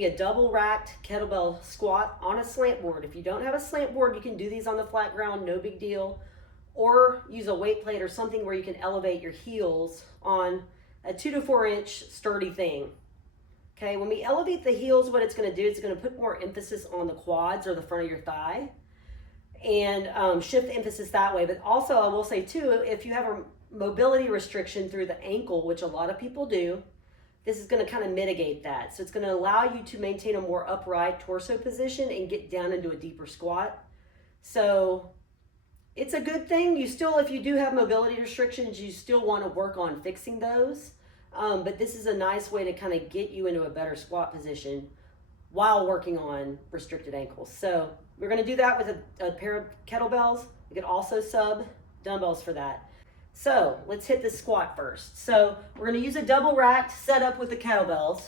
be a double racked kettlebell squat on a slant board. If you don't have a slant board, you can do these on the flat ground, no big deal. Or use a weight plate or something where you can elevate your heels on a 2 to 4 inch sturdy thing. Okay, when we elevate the heels, what it's gonna do, it's gonna put more emphasis on the quads or the front of your thigh and shift the emphasis that way. But also I will say too, if you have a mobility restriction through the ankle, which a lot of people do, this is going to kind of mitigate that. So it's going to allow you to maintain a more upright torso position and get down into a deeper squat. So it's a good thing. You still, if you do have mobility restrictions, you still want to work on fixing those. But this is a nice way to kind of get you into a better squat position while working on restricted ankles. So we're going to do that with a pair of kettlebells. You could also sub dumbbells for that. So let's hit the squat first. So we're going to use a double racked setup with the kettlebells,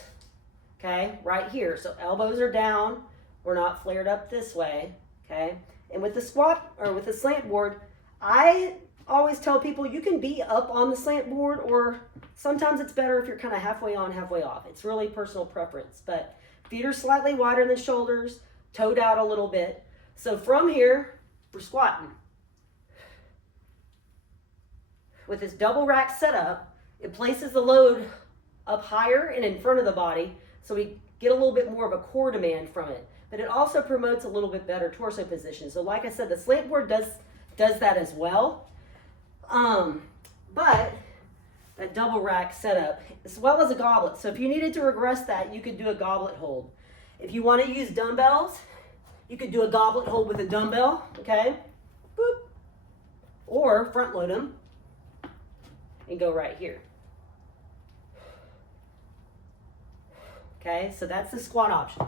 okay, right here. So elbows are down. We're not flared up this way, okay? And with the squat or with the slant board, I always tell people you can be up on the slant board, or sometimes it's better if you're kind of halfway on, halfway off. It's really personal preference, but feet are slightly wider than shoulders, toed out a little bit. So from here, we're squatting. With this double rack setup, it places the load up higher and in front of the body, so we get a little bit more of a core demand from it. But it also promotes a little bit better torso position. So like I said, the slant board does that as well. But that double rack setup, as well as a goblet. So if you needed to regress that, you could do a goblet hold. If you want to use dumbbells, you could do a goblet hold with a dumbbell, okay? Boop. Or front load them and go right here. Okay, so that's the squat option.